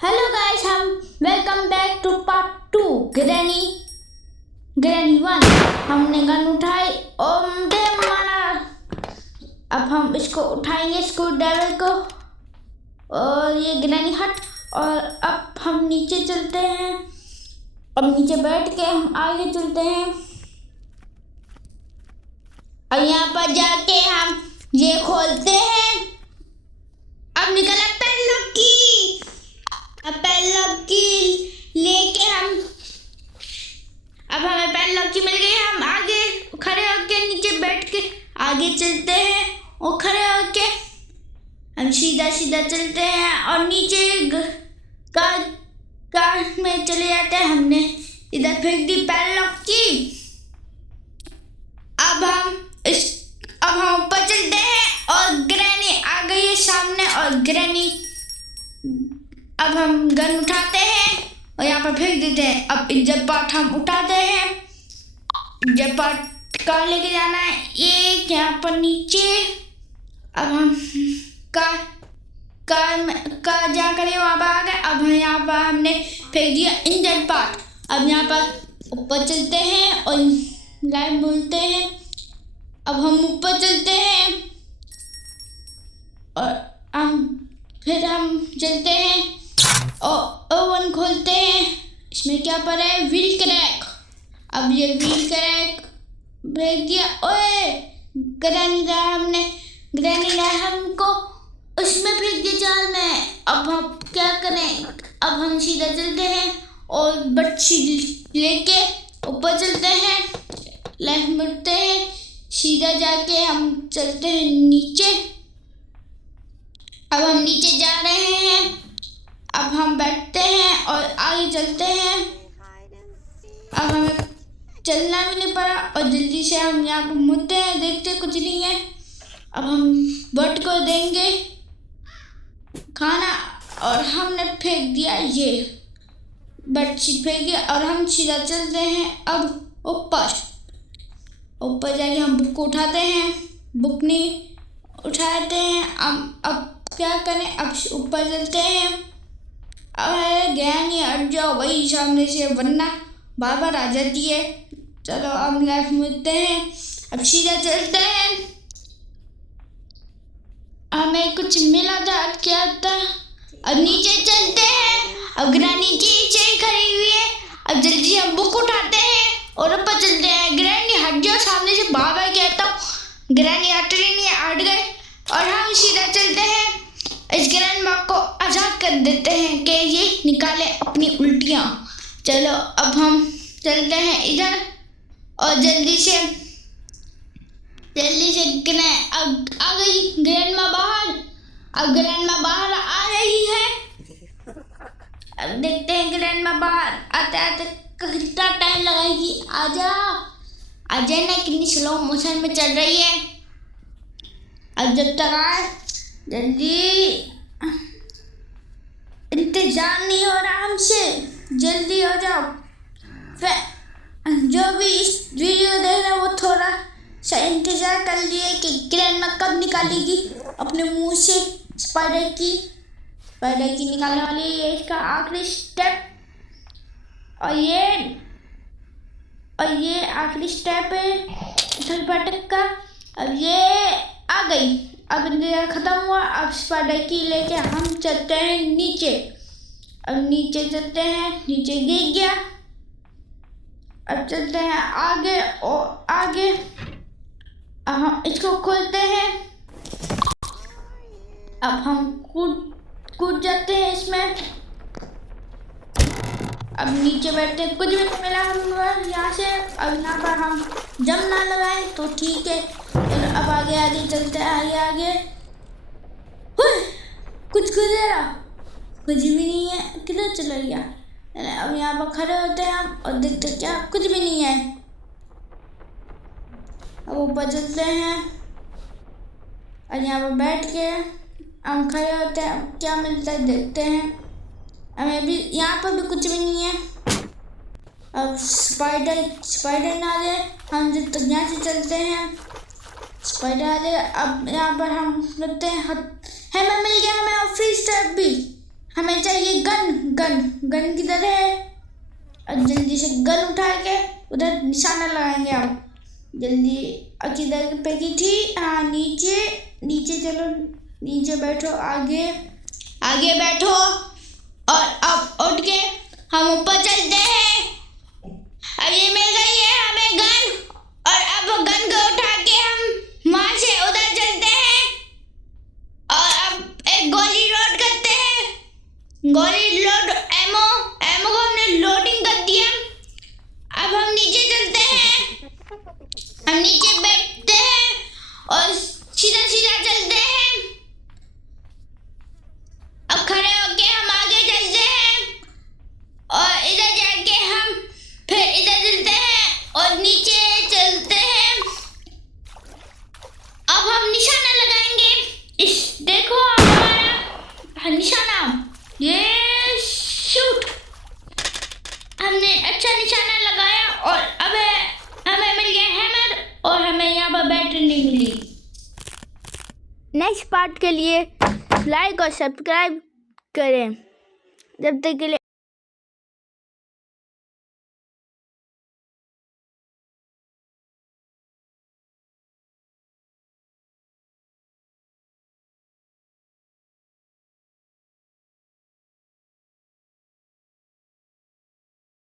Hello guys, हम welcome back to part 2 Granny 1। हमने gun उठाई और मारा। अब हम इसको उठाएंगे, स्क्रू ड्राइवर को, और ये ग्रैनी हट। और अब हम नीचे चलते हैं। अब नीचे बैठ के हम आगे चलते हैं। अब यहाँ पर जाके हम ये खोलते हैं। अब निकला पैडलॉक की। अब पैडलॉक की लेके अब हमें पैडलॉक की मिल गई। हम आगे खड़े होके नीचे बैठ के आगे चलते हैं और खड़े होके हम सीधा सीधा चलते हैं और नीचे कार में चले जाते हैं। हमने इधर फेंक दी पैडलॉक की। अब हम ऊपर चलते हैं और ग्रैनी आ गई है सामने। और ग्रैनी, अब हम गन उठाते हैं और यहाँ पर फेंक देते हैं। अब इंजन पार्ट हम उठाते हैं। इंजन पार्ट कहाँ लेके जाना है, ये यहाँ पर नीचे। अब हम कार जहाँ करें वहाँ पर आ गए। अब यहाँ पर हमने फेंक दिया इंजन पार्ट। अब यहाँ पर ऊपर चलते हैं और लाइव बोलते हैं। अब हम ऊपर चलते हैं और फिर हम चलते हैं और ओवन खोलते हैं। इसमें क्या पड़ा है, व्हील क्रैक। अब ये व्हील क्रैक फेंक दिया। ओए, ग्रैनी ने हमको उसमें फेंक दिया, जाल में। अब हम क्या करें, अब हम सीधा चलते हैं और बच्ची लेके ऊपर चलते हैं, लेफ्ट मुड़ते हैं, सीधा जाके हम चलते हैं नीचे। अब हम नीचे जा रहे हैं। अब हम बैठते हैं और आगे चलते हैं। अब हमें चलना भी नहीं पड़ा और जल्दी से हम यहाँ पर मुड़ते हैं, देखते कुछ नहीं है। अब हम बट को देंगे खाना और हमने फेंक दिया, ये बेडशीट फेंक दिया और हम सीधा चलते हैं। अब ऊपर जाके हम बुक को उठाते हैं, बुक नहीं उठाते हैं। अब क्या करें, अब ऊपर चलते हैं। अब ग्रैनी हट जाओ भाई सामने से, वरना बार बार आ जाती है। चलो अब लेफ्ट मुड़ते हैं, अब सीधा चलते हैं। हमें कुछ मिला था, क्या था। अब नीचे चलते हैं। अब ग्रैनी नीचे खड़ी हुई है। अब जल्दी हम बुक उठाते हैं और ऊपर चलते हैं। ग्रैनी हट जाओ सामने से, बार बार कहता हूँ। ग्रैनी हट रही नहीं, हट गए और हम सीधा चलते हैं। इस ग्रैंडमा को आज़ाद कर देते हैं कि ये निकाले अपनी उल्टियाँ। चलो अब हम चलते हैं इधर और जल्दी से अब आ गई ग्रैंडमा बाहर। अब ग्रैंडमा बाहर आ रही है। अब देखते हैं ग्रैंडमा बाहर आते आते कितना टाइम लगाएगी। आजा ना, कितनी स्लो मोशन में चल रही है। अब जब तक आए, जल्दी, इंतजार नहीं हो रहा हमसे, जल्दी हो जाओ। फिर जो भी इस वीडियो देख रहे हैं वो थोड़ा सा इंतजार कर लिए कि ग्रैंडमा कब निकालेगी अपने मुंह से स्पाइडर की निकालने वाली है। ये इसका आखिरी स्टेप और ये आखिरी स्टेप है थलपटक का। अब ये आ गई, अब इंतजार खत्म हुआ। अब स्पाइडर की लेके हम चलते हैं नीचे। अब नीचे चलते हैं, नीचे गिर गया। अब चलते हैं आगे और आगे। अब हम इसको खोलते हैं। अब हम कूद जाते हैं इसमें। अब नीचे बैठते हैं, कुछ भी नहीं मिला हम यहाँ से। अब यहाँ पर हम जम ना लगाएं तो ठीक है। अब आगे चलते हैं, आगे कुछ गुजरा, कुछ भी नहीं है, किधर चला गया। अब यहाँ पर खड़े होते हैं हम और देखते क्या, कुछ भी नहीं है। अब ऊपर चलते हैं और यहाँ पर बैठ के हम खड़े होते हैं, क्या मिलता है देखते हैं। हमें भी यहाँ पर भी कुछ भी नहीं है। अब स्पाइडर ना आ जाए, हम जब तक यहाँ से चलते हैं। स्पाइडर आ जाए। अब यहाँ पर हम लगते हैं, हमें मिल गया, हमें फ्री स्टेप भी। हमें चाहिए गन। गन किधर है? अब जल्दी से गन उठा के उधर निशाना लगाएंगे हम। जल्दी किधर पे की थी? हाँ, नीचे चलो, नीचे बैठो, आगे बैठो। और अब उठ के हम ऊपर चलते हैं। अब ये मिल गई है हमें गन, और अब गन को उठा के हम वहां से उधर चलते हैं और अब एक गोली लोड करते हैं। गोली लोड, एमो को हमने लोडिंग कर दिया। अब हम नीचे चलते हैं। हम नीचे बैठते हैं और सीधा चलते हैं। अब खड़े होके हम आगे चलते हैं और इधर जाके हम फिर इधर चलते हैं और नीचे चलते हैं। अब हम निशाना लगाएंगे। देखो हमारा निशाना, ये शूट। हमने अच्छा निशाना लगाया और अब हमें मिल गया हैमर और हमें यहाँ पर बैटरी नहीं मिली। नेक्स्ट पार्ट के लिए लाइक और सब्सक्राइब करें। जब तक के लिए